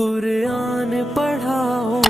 قرآن پڑھاؤ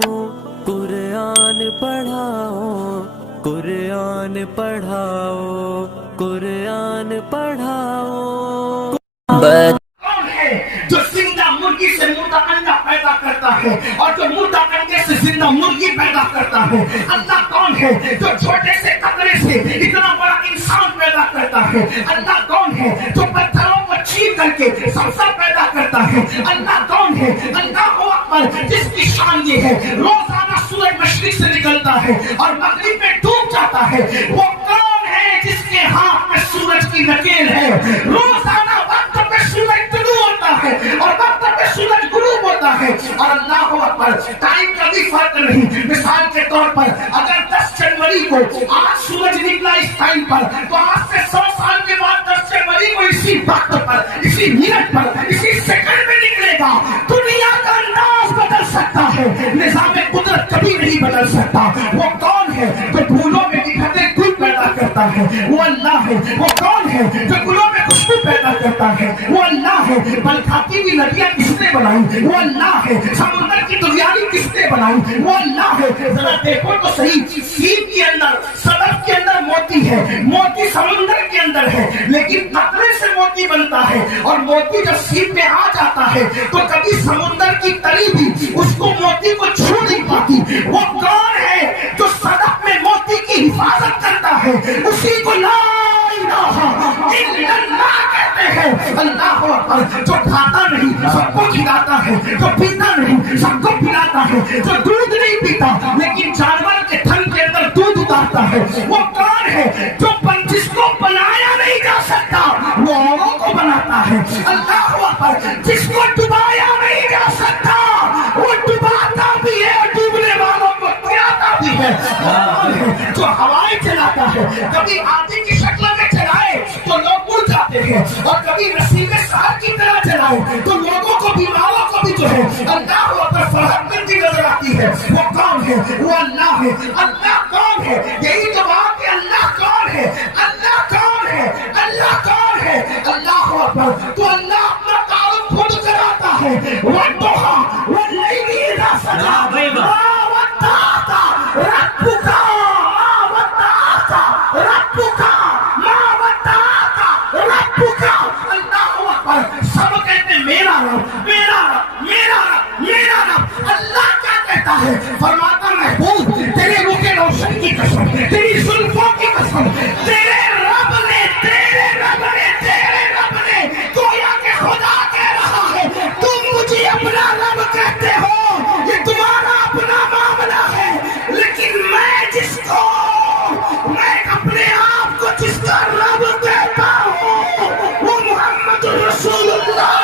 قرآن پڑھاؤ قرآن پڑھاؤ قرآن پڑھاؤ۔ کون ہے جو زندہ مرغی سے مردہ انڈا پیدا کرتا ہے اور جو مردہ انڈے سے زندہ مرغی پیدا کرتا ہے؟ اللہ کون ہے جو چھوٹے سے قطرے سے اتنا بڑا انسان پیدا کرتا ہے؟ اللہ کون ہے جو پتھروں کو چیر کر کے سبزہ پیدا کرتا ہے؟ اللہ کون ہے؟ اللہ اکبر، جس کی شان یہ ہے روزانہ سورج مشرق سے نکلتا ہے اور مغرب میں ڈوب جاتا ہے۔ وہ کون ہے جس کے ہاتھ میں سورج کی نکیل ہے؟ روزانہ وقت پہ سورج طلوع ہوتا ہے اور وقت پہ سورج غروب ہوتا ہے، اور اللہ اکبر ٹائم کا بھی فرق نہیں۔ مثال کے طور پر اگر 10 جنوری کو آج سورج نکلا اس ٹائم پر، تو آج سے 100 سال کے بعد 10 جنوری کو اسی وقت پر، اسی منٹ پر، اسی سیکنڈ میں نکلے گا۔ دنیا کا انداز بدل سکتا ہے، نظام قدرت کبھی نہیں بدل سکتا۔ وہ کون ہے جو پھولوں میں نکھرتے گل پیدا کرتا ہے؟ وہ اللہ ہے۔ وہ کون ہے جو گلوں میں خوشبو پیدا کرتا ہے؟ وہ اللہ ہے۔ بل کھاتی ہوئی ندیاں کس نے بنائی؟ وہ اللہ ہے۔ سمندر کی دریائی کس نے بنائی؟ وہ اللہ ہے۔ ذرا دیکھو تو صحیح، سیب کے اندر، صدف کے اندر موتی ہے، موتی سمندر کے اندر ہے، لیکن قطرے سے موتی بنتا ہے، اور موتی جب سیب میں آ جاتا ہے تو کبھی سمندر کی تری بھی اس کو موتی کو چھو نہیں پاتی۔ وہ کون ہے جو صدف میں موتی کی حفاظت کرتا ہے؟ اسی کو لا الہ الا اللہ کہتے ہیں۔ اللہ اکبر، جو کھاتا نہیں سب کو کھلاتا ہے، جو پیتا نہیں سب کو پلاتا ہے، جو دودھ نہیں پیتا لیکن جانور کے تھن کے اندر دودھ اتارتا ہے۔ وہ کون ہے جو جس کو بنایا نہیں جا سکتا وہ اوروں کو بناتا ہے؟ اللہ اکبر، جس کو ڈبایا نہیں جا سکتا وہ ڈباتا بھی ہے، ڈوبنے والوں کو گراتا بھی ہے۔ جو ہوائیں چلاتا ہے، کبھی آندھی کی شکل میں چلائے تو لوگ اڑ جاتے ہیں، اور کبھی نسیم سحر کی طرح چلائے تو لوگوں کو، بیماروں کو بھی جو ہے اللہ اکبر فرحت مندی نظر آتی ہے۔ وہ کون ہے؟ وہ اللہ ہے۔ اللہ کون ہے؟ یہی تو بات ہے، اللہ کون ہے؟ اللہ کون ہے؟ اللہ کون ہے؟ اللہ اکبر، تو اللہ اپنا تعارف خود کراتا ہے۔ وَالضُّحَىٰ وَاللَّيْلِ إِذَا سَجَىٰ مَا وَدَّعَكَ رَبُّكَ مَا وَدَّعَكَ رَبُّكَ مَا وَدَّعَكَ رَبُّكَ۔ اللہ اکبر، سب کہتے ہیں میرا رب میرا رب میرا رب میرا رب۔ اللہ کیا کہتا ہے؟ فرماتا محبوب تیرے منہ کے روشن کی قسم، تیری زلفوں کی قسم، تیرے رب نے گویا کہ خدا کہہ رہا ہے تم مجھے اپنا رب کہتے ہو، یہ تمہارا اپنا معاملہ ہے، لیکن میں اپنے آپ کو جس کا رب کہتا ہوں وہ محمد رسول اللہ۔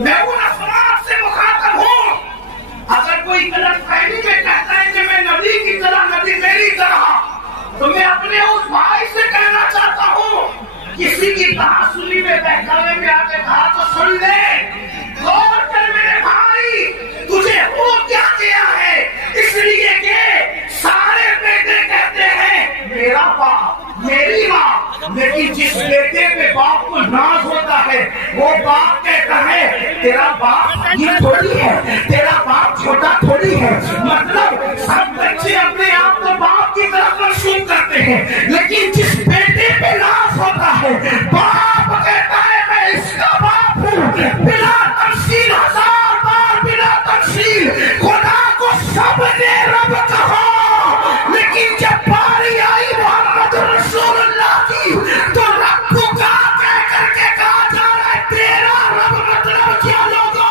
میں ان افراد سے مخاطب ہوں، اگر کوئی غلط فہمی میں کہتا ہے کہ میں نبی کی طرح، نبی میری طرح، تو میں اپنے اس بھائی سے کہنا چاہتا ہوں، کسی کی تحصیلی میں بہکاوے میں آ کے کہا تو سن لے، غور کر میرے بھائی، تجھے ہو کیا گیا ہے؟ اس لیے کہ سارے بیٹے کہتے ہیں میرا باپ میری ماں، لیکن جس بیٹے پہ باپ کو ناز ہوتا ہے وہ باپ کہتا ہے تیرا باپ یہ تھوڑی ہے، تیرا باپ چھوٹا تھوڑی ہے۔ مطلب سب بچے اپنے آپ کو باپ کی طرف منسوب کرتے ہیں، لیکن جس بیٹے پہ ناز ہوتا ہے باپ کہتا ہے میں اس کا باپ ہوں، بلا تفصیل، 1000 بار بلا تفصیل۔ خدا کو سب نے رب کہا، لیکن جب باری آئی محمد رسول اللہ کی تو رب کا کہہ کر کے کہا جا رہا ہے تیرا رب مطلب کیا؟ لوگوں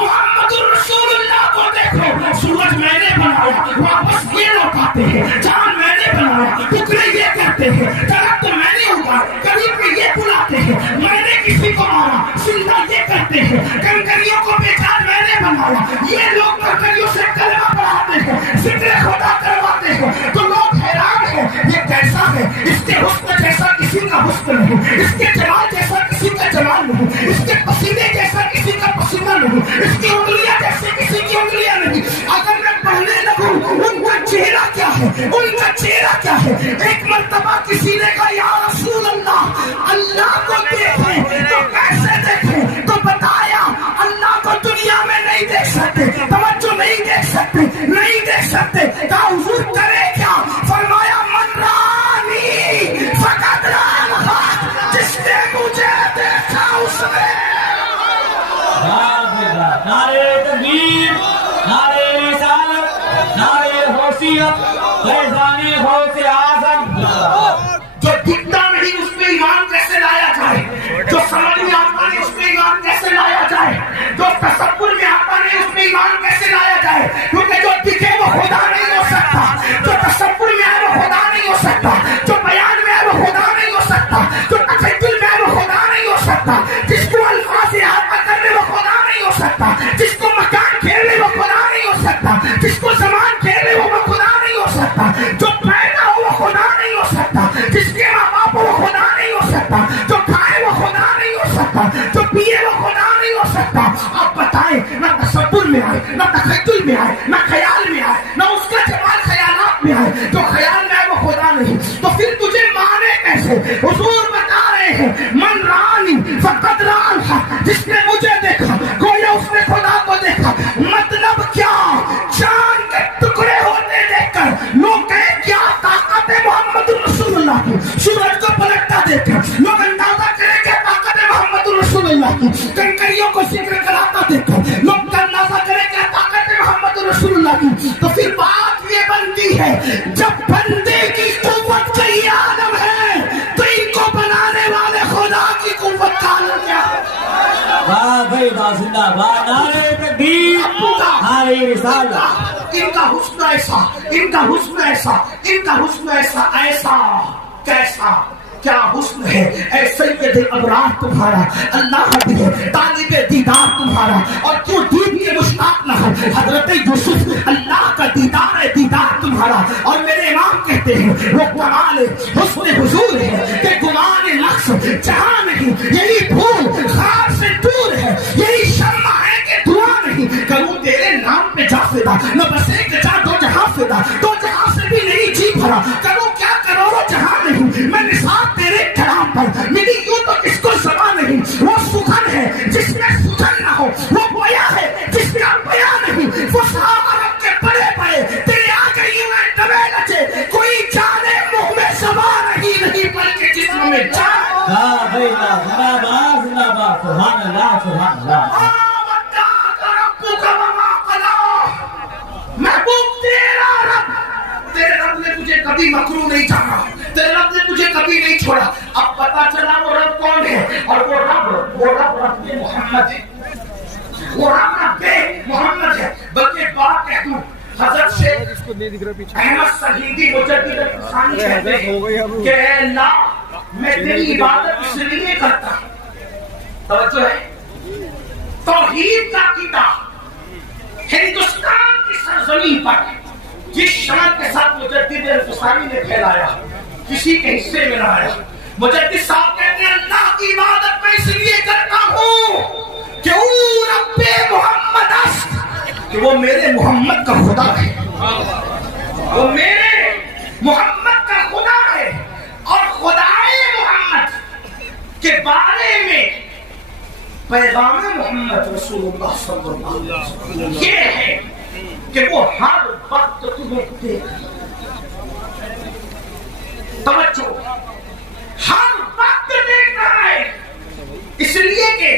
محمد رسول اللہ کو دیکھو، سورج میں نے بنایا واپس یہ لوٹاتے ہیں، چاند میں نے بنایا ٹکڑے یہ کرتے ہیں، درخت میں نے اگایا قریب میں یہ بلاتے ہیں، میں نے کسی کو مارا زندہ یہ کرتے ہیں، کنکریوں کو بے جان میں نے بنایا، یہ لوگ کنکریوں سے کلمہ پڑھاتے ہیں، ذکر خدا کرواتے ہیں، تو لوگ حیران ہیں یہ کیسا ہے؟ اس کے حسن جیسا کسی کا حسن نہیں، اس کے جمال جیسا کسی کا جمال نہیں، نہیں، اس کے پسینے جیسا کسی کا پسینہ نہیں، اس کی انگلیاں جیسے کسی کی انگلیاں نہیں۔ اگر میں پڑھنے لگوں ان کا چہرہ کیا ہے، ان کا چہرہ کیا ہے۔ ایک مرتبہ کسی نے کہا یا رسول اللہ، اللہ کو دیکھیں تو کیسے دیکھیں؟ تو بتایا اللہ کو دنیا میں نہیں دیکھ سکتے، توجہ نہیں دیکھ سکتے، نہیں دیکھ سکتے۔ کہا حضور کرے کیا؟ فرمایا من رانی فقط رانہ، جس نے مجھے دیکھا اس نے۔ نعرے تکبیر، نعرے رسالت، نعرے حوثیت، فیضان غوث اعظم۔ جو دکھتا نہیں اس پہ ایمان کیسے لایا جائے، جو سمجھ میں آتا نہیں اس پہ ایمان کیسے لایا جائے، جو تصور میں آتا نہیں اس پہ ایمان کیسے لایا جائے، کیونکہ جو دکھے وہ خدا نہیں ہو سکتا، جو تصور میں آئے وہ خدا نہیں ہو سکتا، جو بیان میں آئے وہ خدا نہیں ہو سکتا، جو تخیل میں آئے وہ خدا نہیں ہو سکتا، جس کو الفاظ احاطہ کر لے وہ خدا نہیں ہو سکتا، جس کو مکان کھیل لے وہ خدا نہیں ہو سکتا، جس کو زمان کھیل لے وہ خدا نہیں ہو سکتا، جو پیدا ہو وہ خدا نہیں ہو سکتا، جس کے ماں باپ وہ خدا نہیں ہو سکتا، جو کھائے وہ خدا نہیں ہو سکتا، جو پیے وہ خدا نہیں ہو سکتا۔ آپ بتائیں، نہ تصور میں آئے، نہ تخیل میں آئے، نہ خیال میں آئے، نہ اس کا جمال خیالات میں آئے، جو خیال میں آئے وہ خدا نہیں، تو پھر تجھے مانے کیسے؟ حضور بتا رہے ہیں من رانی فقط رانہ، جس نے مجھے دیکھا گویا اس نے خدا کو دیکھا۔ مطلب کیا؟ چاند کے ٹکڑے ہوتے دیکھ کر لوگ کہیں کیا طاقت ہے محمد رسول اللہ کی، سورج کو پلٹتا دیکھ کر لوگ اندازہ کریں کہ طاقت ہے محمد رسول اللہ کی، کنکریوں کو ذکر کراتا دیکھ کر لوگ اندازہ کریں کہ طاقت ہے محمد رسول اللہ کی۔ تو پھر بات یہ بنتی ہے جب بندے کی قوت کا یہ عالم ہے تو ان کو بنانے والے خدا کی قوت کا عالم کیا ہے؟ واہ بھائی واہ، زندہ باد، نعرے تکبیر، نعرے رسالت۔ ان کا حسن ایسا، ان کا حسن ایسا، ان کا حسن ایسا، ایسا کیسا کیا حسن ہے، اے سید ابرار تمہارا، اللہ حبیب ہے طالب دیدار تمہارا، اور کیوں دین کے مشتاق نہ ہو حضرت یوسف، اللہ کا دیدار ہے دیدار تمہارا۔ اور میرے امام کہتے ہیں وہ کمال حسن حضور ہے کہ گمان نقص جہاں نہیں، یہی پھول خار سے دور ہے، یہی شمع ہے کہ دعا نہیں، کروں تیرے نام پہ جا فدا، نہ بس ایک جا دو جہاں فدا، دو جہاں سے بھی نہیں جی بھرا، کروں کیا کروڑوں جہاں نہیں، میں نثار تیرے کلام پر میری یوں تو کس کو زبان نہیں۔ وہ سخن ہے جس میں سخن نہ ہو، وہ بیا ہے جس کا بیا نہیں، وہ صحابہ رب کے بڑے بڑے تیرے آ گئی ہوئے دبے لچے، کوئی جانے منہ میں زبان نہیں بلکہ جسم میں جان۔ واہ بھائی واہ، زندہ باد، زندہ باد، سبحان اللہ، سبحان اللہ۔ محبوب تیرا رب، تیرے رب نے تجھے کبھی مکروہ نہیں جانا، تیرے رب نے تجھے کبھی نہیں چھوڑا۔ اب پتا چلا وہ رب کون ہے، اور وہ رب محمد ہے، وہ رب محمد ہے۔ بلکہ بات کہہ دوں، حضرت شیخ احمد سہیدی مجدد الفسانی کہتے ہیں کہ اے اللہ میں تیری عبادت اس لیے کرتا ہوں، توجہ ہے، توحید کا عقیدہ ہندوستان کی سرزمین پر جس شان کے ساتھ مجدد الفسانی نے پھیلایا کسی کے حصے میں نہ آیا۔ مجدد صاحب کہتے ہیں اللہ کی عبادت میں اس لیے کرتا ہوں کہ او رب محمد است، کہ وہ میرے محمد کا خدا ہے، وہ میرے محمد کا خدا ہے، اور خدائے محمد کے بارے میں پیغام محمد رسول اللہ صلی اللہ علیہ وسلم یہ ہے کہ وہ ہر وقت تمہیں دیکھ، توجہ، ہر وقت دیکھ رہا ہے، اس لیے کہ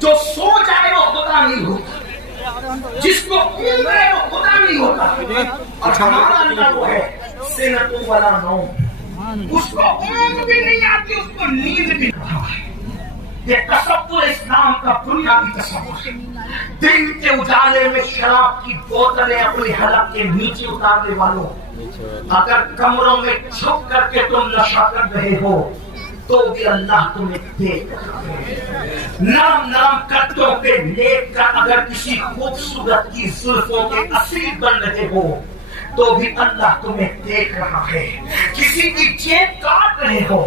جو سو جائے وہ خدا نہیں ہوتا، جس کو اونگ ہے وہ خدا نہیں ہوتا، اور ہمارا اللہ وہ ہے سنت ولا نوم، اس کو اونگ بھی نہیں آتی، اس کو نیند بھی نہیں آتی۔ یہ تصور اسلام کا بنیادی تصور ہے۔ دن کے اجالے میں شراب کی بوتلیں اپنے حلق کے نیچے اتارنے والوں، اگر کمروں میں چھپ کر کے تم نشہ کر رہے ہو تو بھی اللہ تمہیں دیکھ رہا ہے۔ نرم نرم قدوں پہ لیٹ کر اگر کسی خوبصورت کی زلفوں کے اسیر بن رہے ہو تو بھی اللہ تمہیں دیکھ رہا ہے۔ کسی کی جیب کاٹ رہے ہو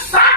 7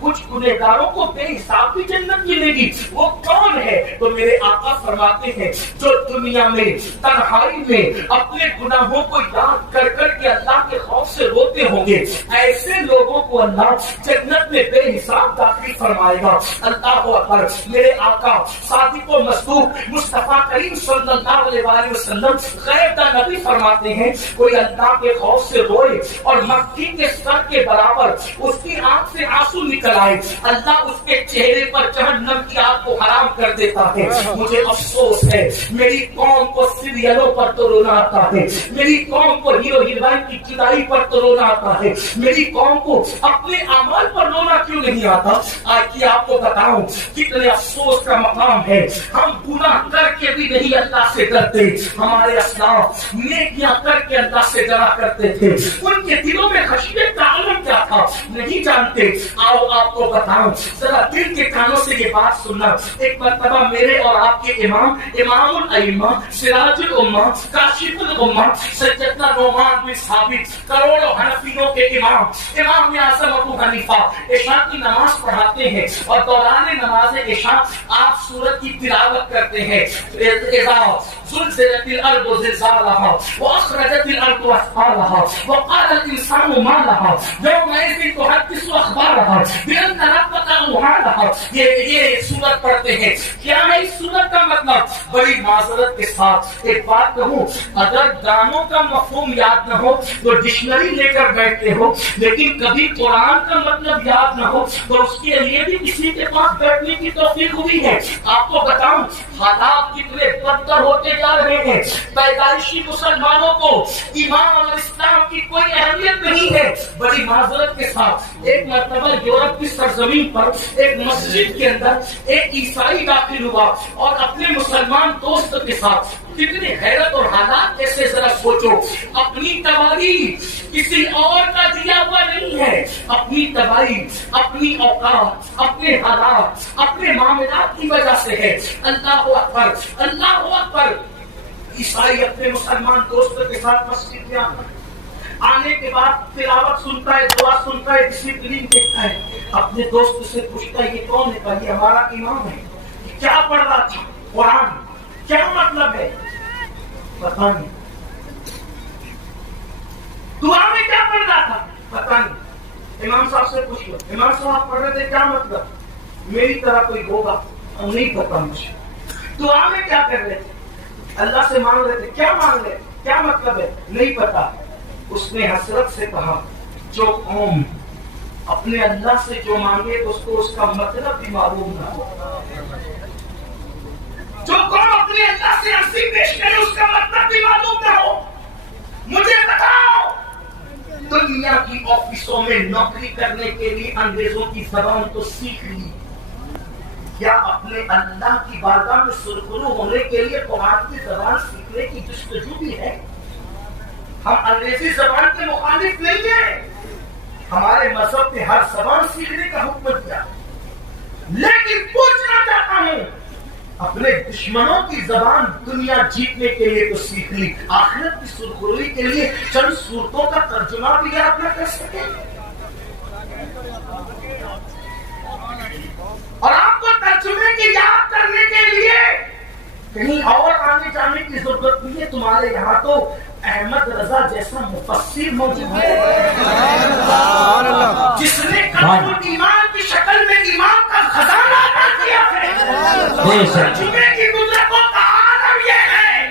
کچھ گنہگاروں کو بے حساب بھی جنت ملے گی. وہ کون ہے؟ تو میرے آقا فرماتے ہیں جو دنیا میں تنہائی میں اپنے گناہوں کو یاد کر کر کے اللہ کے خوف سے روتے ہوں گے، ایسے لوگوں کو اللہ جنت میں بے حساب داخل فرمائے گا. اللہ اکبر. میرے آقا صادق و مصدوق مصطفیٰ کریم صلی اللہ علیہ وآلہ وسلم غیب دا نبی فرماتے ہیں کوئی اللہ کے خوف سے روئے اور مکھی کے سر کے برابر اس کی آنکھ سے آنسو نکل آئے، اللہ اس کے چہرے پر جہنم کی آگ کو حرام کر دیتا ہے. مجھے افسوس ہے میری قوم کو سیریلوں پر تو رونا آتا ہے، میری قوم کو ہیرو ہیروئن کی جدائی پر تو رونا آتا ہے، میری قوم کو اپنے اعمال پر رونا کیوں نہیں آتا؟ آج کی آپ کو بتاؤں کتنے افسوس کا مقام ہے. ہم گناہ کر کے بھی نہیں اللہ سے ڈرتے. ہمارے اسلاف نیکیاں کر کے اللہ سے ڈرا کرتے تھے. ان کے دلوں میں خشیت کا عالم کیا تھا نہیں جانتے. آؤ آپ کو بتاؤں، ذرا دل کے کانوں سے یہ بات سننا. ایک مرتبہ میرے اور آپ کے امام الائمہ سراج الامہ کاشف الامہ سیدنا نعمان بن ثابت کروڑوں حنفیوں کے امام اعظم ابو حنیفہ عشاء کی نماز پڑھاتے ہیں اور دوران نماز عشاء آپ سورت کی تلاوت کرتے ہیں. اذا زلزلت الارض زلزالها واخرجت الارض اثقالها وقال الانسان ما لها يومئذ تحدث اخبارها بان ربك اوحى لها. یہ سورت پڑھتے ہیں. کیا ہے اس سورت کا مطلب؟ بڑی معذرت کے ساتھ ایک بات کہوں، اگر گانوں کا مفہوم یاد نہ ہو تو ڈکشنری لے کر بیٹھتے ہو، لیکن کبھی قرآن کا مطلب یاد نہ ہو تو اس کے لیے بھی کسی کے پاس بیٹھنے کی توفیق ہوئی ہے. آپ کو بتاؤں حالات کتنے بدتر ہوتے جا رہے ہیں. پیدائشی مسلمانوں کو ایمان اور اسلام کی کوئی اہمیت نہیں ہے. بڑی معذرت کے ساتھ ایک مرتبہ یورپ کی سرزمین پر ایک مسجد کے اندر ایک عیسائی داخل ہوا اور اپنے مسلمان دوست کے ساتھ کتنی حیرت اور حالات کیسے ذرا سوچو. اپنی تباہی کسی اور کا دیا ہوا نہیں ہے. اپنی تباہی اپنی اوقات اپنے حالات اپنے معاملات کی وجہ سے ہے. اللہ اکبر اللہ اکبر. عیسائی اپنے مسلمان دوست کے ساتھ مسجد میں آنے کے بعد تلاوت سنتا ہے، دعا سنتا ہے، ڈسپلین دیکھتا ہے. اپنے دوست سے پوچھتا ہے یہ کون ہے؟ کہ یہ ہمارا امام ہے. کیا پڑھ رہا تھا؟ قرآن. کیا مطلب ہے؟ پتہ نہیں. دعا میں کیا پڑھ رہا تھا؟ پتہ نہیں. امام صاحب سے پوچھ لو، امام صاحب پڑھ رہے تھے کیا مطلب؟ میری طرح کوئی ہوگا نہیں پتا مجھے. دعا میں کیا کر رہے تھے؟ اللہ سے مانگ رہے تھے. کیا مانگ رہے تھے؟ کیا مطلب ہے؟ نہیں پتا. اس نے حسرت سے کہا جو قوم اپنے اللہ سے جو مانگے اس کو اس کا مطلب بھی معلوم نہ ہو، جو قوم اپنے اللہ سے عرضی پیش کرے اس کا مطلب بھی معلوم نہ ہو. مجھے بتاؤ دنیا کی آفسوں میں نوکری کرنے کے لیے انگریزوں کی زبان تو سیکھ لی، کیا اپنے اللہ کی بارگاہ میں سرخرو ہونے کے لیے قرآن کی زبان سیکھنے کی جستجو بھی ہے؟ ہم انگریزی زبان کے مخالف نہیں ہیں. ہمارے مذہب نے ہر زبان سیکھنے کا حکم دیا، لیکن پوچھنا چاہتا ہوں اپنے دشمنوں کی زبان دنیا جیتنے کے لیے تو سیکھ لی، آخرت کی سرخروئی کے لیے چند صورتوں کا ترجمہ بھی یاد نہ کر سکے. اور آپ کو ترجمے کی یاد کرنے کے لیے کہیں اور آنے جانے کی ضرورت نہیں ہے. تمہارے یہاں تو احمد رضا جیسا مفسر موجود ہے جس نے کلام ایمان کی شکل میں ایمان کا خزانہ عطا کیا ہے. ترجمے کی قدرتوں کا عالم یہ ہے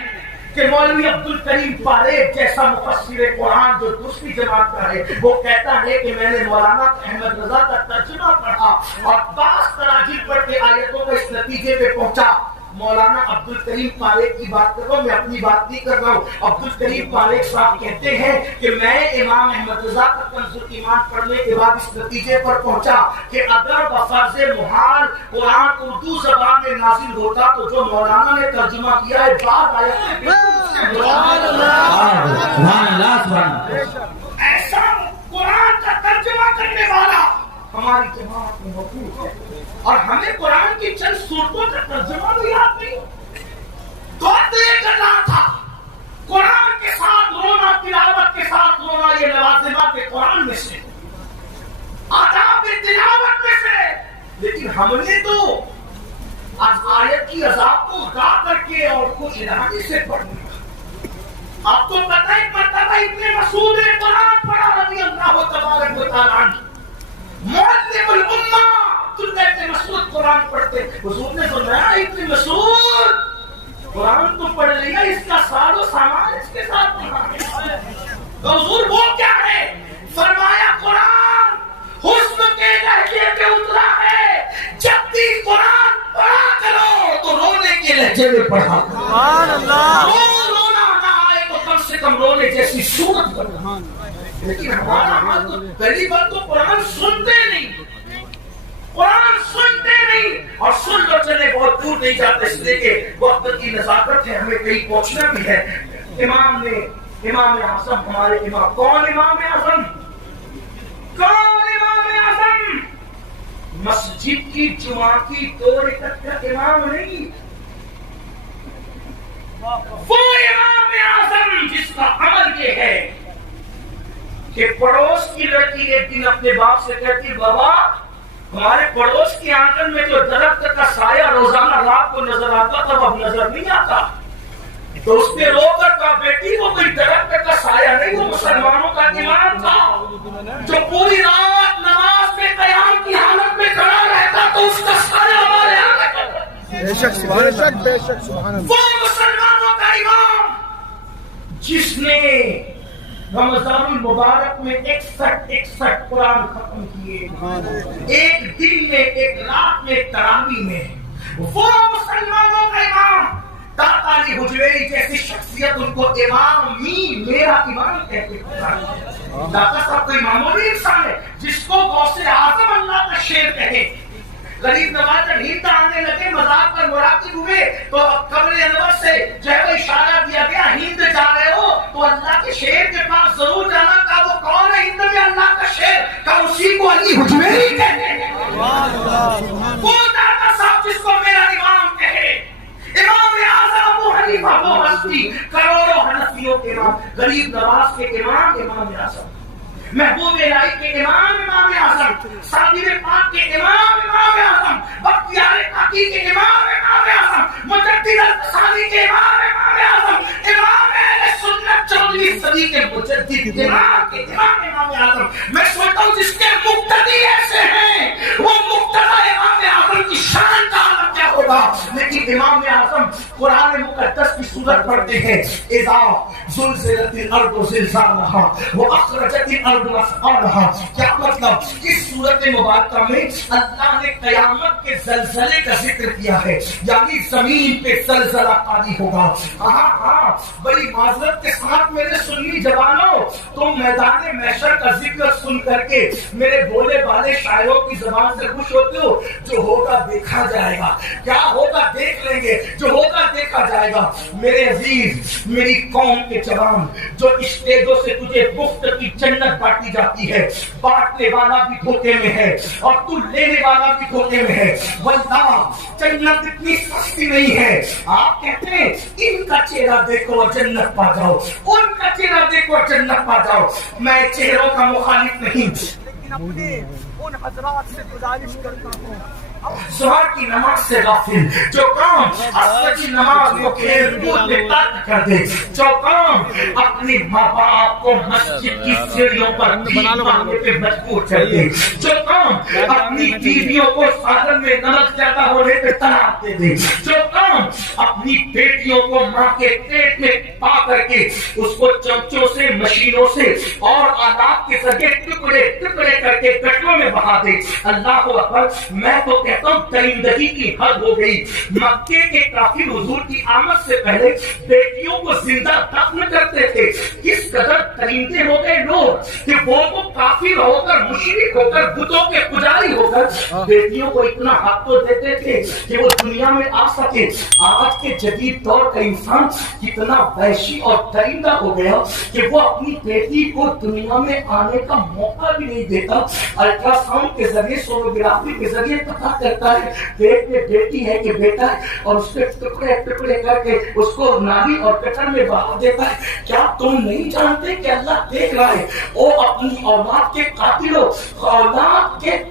کہ مولوی عبد الکریم پاریک جیسا مفسر قرآن جو دوسری جماعت کا ہے وہ کہتا ہے کہ میں نے مولانا احمد رضا کا ترجمہ پڑھا اور بعض تراجیح پڑھ کے آیتوں کو اس نتیجے پہ پہنچا. مولانا عبد الکریم پاریک کی بات کر رہا ہوں، میں اپنی بات نہیں کر رہا ہوں. عبد الکریم پاریک صاحب کہتے ہیں کہ میں امام احمد رضا کا کنز ایمان پڑھنے کے بعد اس نتیجے پر پہنچا کہ اگر بفرض محال قرآن اردو زبان میں نازل ہوتا تو جو مولانا نے ترجمہ کیا ہے بعض آیتیں ایسا قرآن کا ترجمہ کرنے والا ہماری جماعت میں موجود ہے اور ہمیں قرآن کی چند صورتوں کا ترجمہ بھی یاد نہیں. دعا یہ کر رہا تھا قرآن کے ساتھ رونا، تلاوت کے ساتھ رونا، یہ لوازمات قرآن میں سے، آداب تلاوت میں ہم نے تو آیت کی عذاب کو گا کر کے اور کچھ رہانی سے پڑھنے کا. آپ کو پتہ ہے مرتبہ ابن مسعود نے قرآن پڑھا رضی اللہ تبارک و تعالیٰ عنہ, معلم الامہ. ابن مسعود قرآن پڑھتے, حضور نے فرمایا ابن مسعود قرآن تو پڑھ لیا, اس کا سال و سامان اس کے ساتھ پڑھا ہے. تو حضور وہ کیا ہے؟ فرمایا قرآن حسن کے لہجے پہ اترا ہے, جب بھی قرآن پڑھا کرو تو رونے کے لہجے میں پڑھا کرو. سبحان اللہ. رونا نہ آئے تو کم سے کم رونے جیسی صورت کرو. لیکن ہمارا حال تو پہلی بات تو قرآن سنتے نہیں, قرآن سنتے نہیں, اور سن لو چلے بہت دور نہیں جاتے, اس لیے کہ وقت کی نزاکت ہے, ہمیں کہیں پہنچنا بھی ہے. امام اعظم ہمارے امام, کون امام اعظم؟ کون امام اعظم؟ مسجد کی جمعہ کی 2 رکعت کا امام نہیں, وہ امام اعظم جس کا عمل یہ ہے کہ پڑوس کی لڑکی ایک دن اپنے باپ سے کہتی, بابا ہمارے پڑوس کے آنگن میں جو درخت کا سایہ روزانہ رات کو نظر آتا تھا اب نظر نہیں آتا. تو اس نے رو کر کہا, بیٹی وہ کوئی درخت کا سایہ نہیں, وہ مسلمانوں کا امام تھا جو پوری رات نماز میں قیام کی حالت میں کھڑا رہتا تو اس کا سایہ ہمارے آنگن. بے شک سبحان اللہ. وہ مسلمانوں کا امام جس نے رمضان المبارک میں 61 قرآن ختم کیے, ایک دن میں, ایک رات میں, تراویح میں, وہ مسلمانوں کا امام. داتا علی حجویری جیسی شخصیت ان کو امام میرا امام کہتے ہیں. داتا صاحب کوئی معمولی انسان ہے جس کو غوث اعظم اللہ کا شیر کہے. غریب نواز جب ہند آنے لگے, مذاق پر مراقب ہوئے تو قبر انور سے جو ہے وہ اشارہ دیا گیا, ہند جا رہے ہو تو اللہ کے شیر کے پاس ضرور جانا. کا وہ کون ہے ہند میں اللہ کا شیر؟ کا اسی کو علی حجویری کہتے ہیں. وہ داتا صاحب جس کو میرا امام کہے. امام اعظم ابو حنیفہ وہ ہستی, کروڑوں حنفیوں کے امام, غریب نواز کے امام امام اعظم, محبوب الہی کے امام امام اعظم, صابر پاک کے امام امام اعظم, بختیار کاکی کے امام امام اعظم, مجدد الفسانی کے امام امام اعظم, امام اہل سنت 14ویں صدی کے مجدد امام اعظم. میں سوچتا ہوں جس کے مقتدی ایسے ہیں وہ مقتدی امام اعظم کی شان کا عالم کیا ہوگا. لیکن امام اعظم قرآن مقدس کی سورت پڑھتے ہیں, اذا زلزلت الارض زلزالہا واخرجت الارض اثقالہا. کیا مطلب؟ اس سورت مبارکہ میں اللہ نے قیامت کے زلزلے کا ذکر کیا ہے, یعنی زمین پہ زلزلہ طاری ہوگا. ہاں بڑی معذرت کے ساتھ میرے سنی جوانوں, تم میدان محشر کا ذکر سن کر کے میرے بولے والے شاعروں کی زبان سے خوش ہوتے ہو. جو ہوگا دیکھا جائے گا, کیا ہوگا دیکھ لیں گے, جو ہوگا دیکھا جائے گا. میرے عزیز, میری قوم کے جوان, جو اسٹیجوں سے تجھے مفت کی جنت بانٹی جاتی ہے, بانٹنے والا بھی دھوکے میں ہے اور تو لینے والا بھی دھوکے میں ہے. واللہ جنت اتنی سستی نہیں ہے. آپ کہتے ہیں ان کا چہرہ دیکھو اور جنت پا جاؤ, ان کا چہرہ دیکھو اور جنت پا جاؤ. میں چہروں کا مخالف نہیں, لیکن اپنے ان حضرات سے گزارش کرتا ہوں ظہر کی نماز سے غافل, جو کام عصر کی نماز کو کھیل کود میں ترک کر دے, جو کام اپنے ماں باپ کو مسجد کی سیڑھیوں پر بھیک مانگنے پہ مجبور کر دے, جو کام اپنی بیویوں کو سالن میں نمک زیادہ ہونے پہ طلاق دے دے, جو کام اپنی بیٹیوں کو ماں کے پیٹ میں پا کر کے اس کو چمچوں سے, مشینوں سے اور آلات کے ذریعے ٹکڑے ٹکڑے کر کے گٹروں میں بہا دے. اللہ اکبر. میں تو کہتا ہوں درندگی کی حد ہو گئی. مکے کے کافر حضور کی آمد سے پہلے بیٹیوں کو زندہ دفن کرتے تھے. اس قدر درندے ہو گئے لوگ کہ وہ تو کافر ہو کر, مشرک ہو کر, بتوں کے پجاری ہو کر بیٹیوں کو اتنا حق تو دیتے تھے کہ وہ دنیا میں آ سکے. آج کے جدید دور کا انسان کتنا وحشی اور درندہ ہو گیا کہ وہ اپنی بیٹی کو دنیا میں آنے کا موقع بھی نہیں دیتا. الٹرا ساؤنڈ کے ذریعے, سونوگرافی کے ذریعے پتا کرتا ہے پیٹ میں بیٹی ہے کہ بیٹا ہے, اور اس کے ٹکڑے ٹکڑے کر کے اس کو نالی اور کٹر میں بہا دیتا ہے. کیا تم نہیں جانتے کہ اللہ دیکھ رہا ہے؟ وہ اپنی اولاد کے